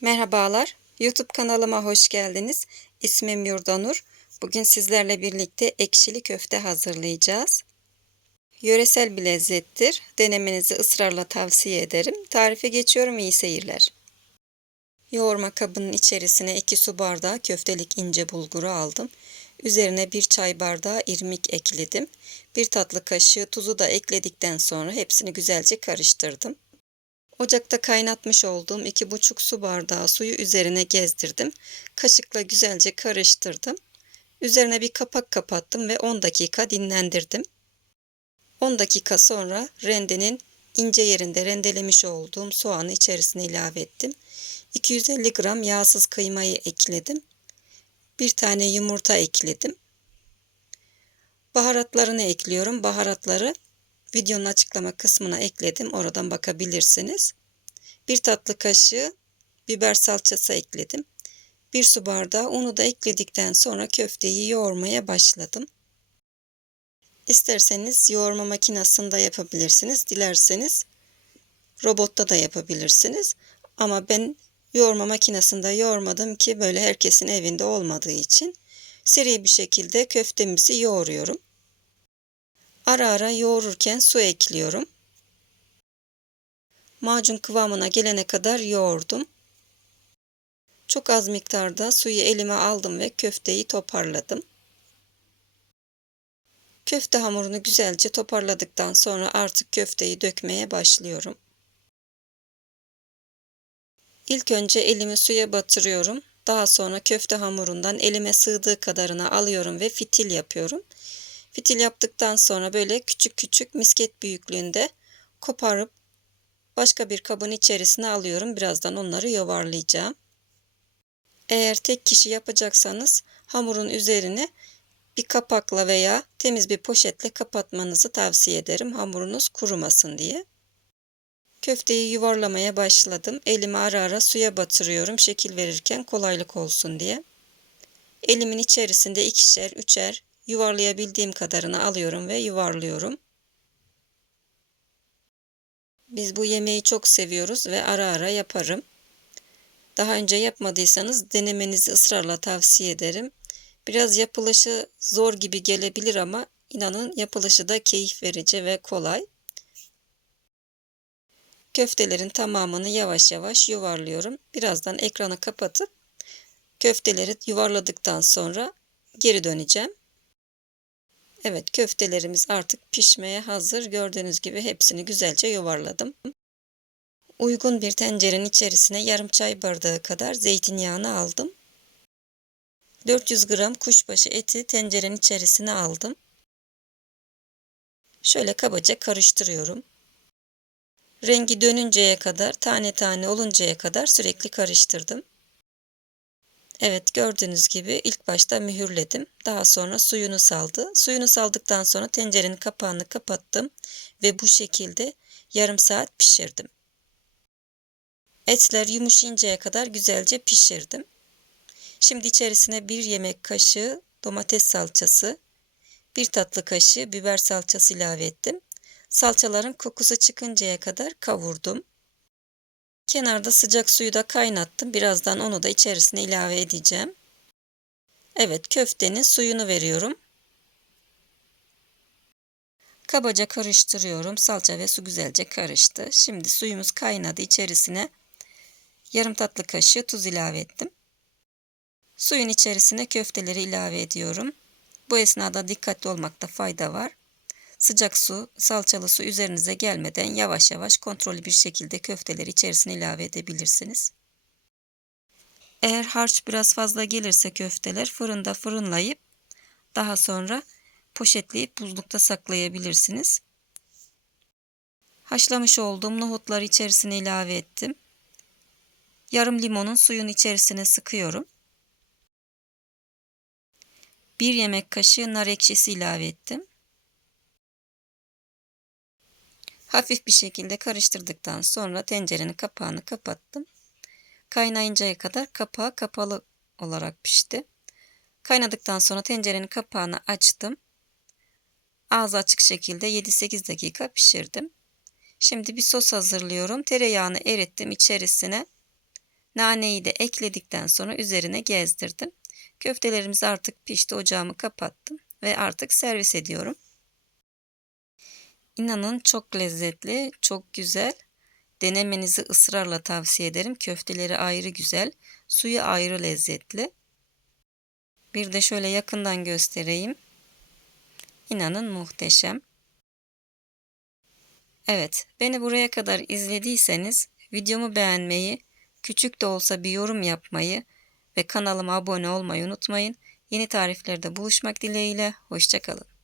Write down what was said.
Merhabalar, YouTube kanalıma hoş geldiniz. İsmim Yurdanur. Bugün sizlerle birlikte ekşili köfte hazırlayacağız. Yöresel bir lezzettir. Denemenizi ısrarla tavsiye ederim. Tarife geçiyorum, iyi seyirler. Yoğurma kabının içerisine 2 su bardağı köftelik ince bulguru aldım. Üzerine 1 çay bardağı irmik ekledim. 1 tatlı kaşığı tuzu da ekledikten sonra hepsini güzelce karıştırdım. Ocakta kaynatmış olduğum 2,5 su bardağı suyu üzerine gezdirdim. Kaşıkla güzelce karıştırdım. Üzerine bir kapak kapattım ve 10 dakika dinlendirdim. 10 dakika sonra rendenin ince yerinde rendelemiş olduğum soğanı içerisine ilave ettim. 250 gram yağsız kıymayı ekledim. Bir tane yumurta ekledim. Baharatlarını ekliyorum. Baharatları videonun açıklama kısmına ekledim. Oradan bakabilirsiniz. Bir tatlı kaşığı biber salçası ekledim. Bir su bardağı unu da ekledikten sonra köfteyi yoğurmaya başladım. İsterseniz yoğurma makinesinde yapabilirsiniz. Dilerseniz robotta da yapabilirsiniz. Ama ben yoğurma makinesinde yoğurmadım ki böyle herkesin evinde olmadığı için seri bir şekilde köftemizi yoğuruyorum. Ara ara yoğururken su ekliyorum. Macun kıvamına gelene kadar yoğurdum. Çok az miktarda suyu elime aldım ve köfteyi toparladım. Köfte hamurunu güzelce toparladıktan sonra artık köfteyi dökmeye başlıyorum. İlk önce elimi suya batırıyorum. Daha sonra köfte hamurundan elime sığdığı kadarını alıyorum ve fitil yapıyorum. Fitil yaptıktan sonra böyle küçük küçük misket büyüklüğünde koparıp başka bir kabın içerisine alıyorum. Birazdan onları yuvarlayacağım. Eğer tek kişi yapacaksanız hamurun üzerine bir kapakla veya temiz bir poşetle kapatmanızı tavsiye ederim. Hamurunuz kurumasın diye. Köfteyi yuvarlamaya başladım. Elimi ara ara suya batırıyorum şekil verirken kolaylık olsun diye. Elimin içerisinde ikişer, üçer yuvarlayabildiğim kadarını alıyorum ve yuvarlıyorum. Biz bu yemeği çok seviyoruz ve ara ara yaparım. Daha önce yapmadıysanız denemenizi ısrarla tavsiye ederim. Biraz yapılışı zor gibi gelebilir ama inanın yapılışı da keyif verici ve kolay. Köftelerin tamamını yavaş yavaş yuvarlıyorum. Birazdan ekranı kapatıp köfteleri yuvarladıktan sonra geri döneceğim. Evet köftelerimiz artık pişmeye hazır. Gördüğünüz gibi hepsini güzelce yuvarladım. Uygun bir tencerenin içerisine yarım çay bardağı kadar zeytinyağını aldım. 400 gram kuşbaşı eti tencerenin içerisine aldım. Şöyle kabaca karıştırıyorum. Rengi dönünceye kadar, tane tane oluncaya kadar sürekli karıştırdım. Evet gördüğünüz gibi ilk başta mühürledim. Daha sonra suyunu saldı. Suyunu saldıktan sonra tencerenin kapağını kapattım ve bu şekilde yarım saat pişirdim. Etler yumuşayıncaya kadar güzelce pişirdim. Şimdi içerisine bir yemek kaşığı domates salçası, bir tatlı kaşığı biber salçası ilave ettim. Salçaların kokusu çıkıncaya kadar kavurdum. Kenarda sıcak suyu da kaynattım. Birazdan onu da içerisine ilave edeceğim. Evet köftenin suyunu veriyorum. Kabaca karıştırıyorum. Salça ve su güzelce karıştı. Şimdi suyumuz kaynadı. İçerisine yarım tatlı kaşığı tuz ilave ettim. Suyun içerisine köfteleri ilave ediyorum. Bu esnada dikkatli olmakta fayda var. Sıcak su, salçalı su üzerinize gelmeden yavaş yavaş kontrollü bir şekilde köfteleri içerisine ilave edebilirsiniz. Eğer harç biraz fazla gelirse köfteler fırında fırınlayıp daha sonra poşetleyip buzlukta saklayabilirsiniz. Haşlamış olduğum nohutları içerisine ilave ettim. Yarım limonun suyun içerisine sıkıyorum. Bir yemek kaşığı nar ekşisi ilave ettim. Hafif bir şekilde karıştırdıktan sonra tencerenin kapağını kapattım. Kaynayıncaya kadar kapağı kapalı olarak pişti. Kaynadıktan sonra tencerenin kapağını açtım. Ağzı açık şekilde 7-8 dakika pişirdim. Şimdi bir sos hazırlıyorum. Tereyağını erittim. İçerisine Naneyi de ekledikten sonra üzerine gezdirdim. Köftelerimiz artık pişti. Ocağımı kapattım ve artık servis ediyorum. İnanın çok lezzetli, çok güzel. Denemenizi ısrarla tavsiye ederim. Köfteleri ayrı güzel, suyu ayrı lezzetli. Bir de şöyle yakından göstereyim. İnanın muhteşem. Evet, beni buraya kadar izlediyseniz videomu beğenmeyi, küçük de olsa bir yorum yapmayı ve kanalıma abone olmayı unutmayın. Yeni tariflerde buluşmak dileğiyle, hoşçakalın.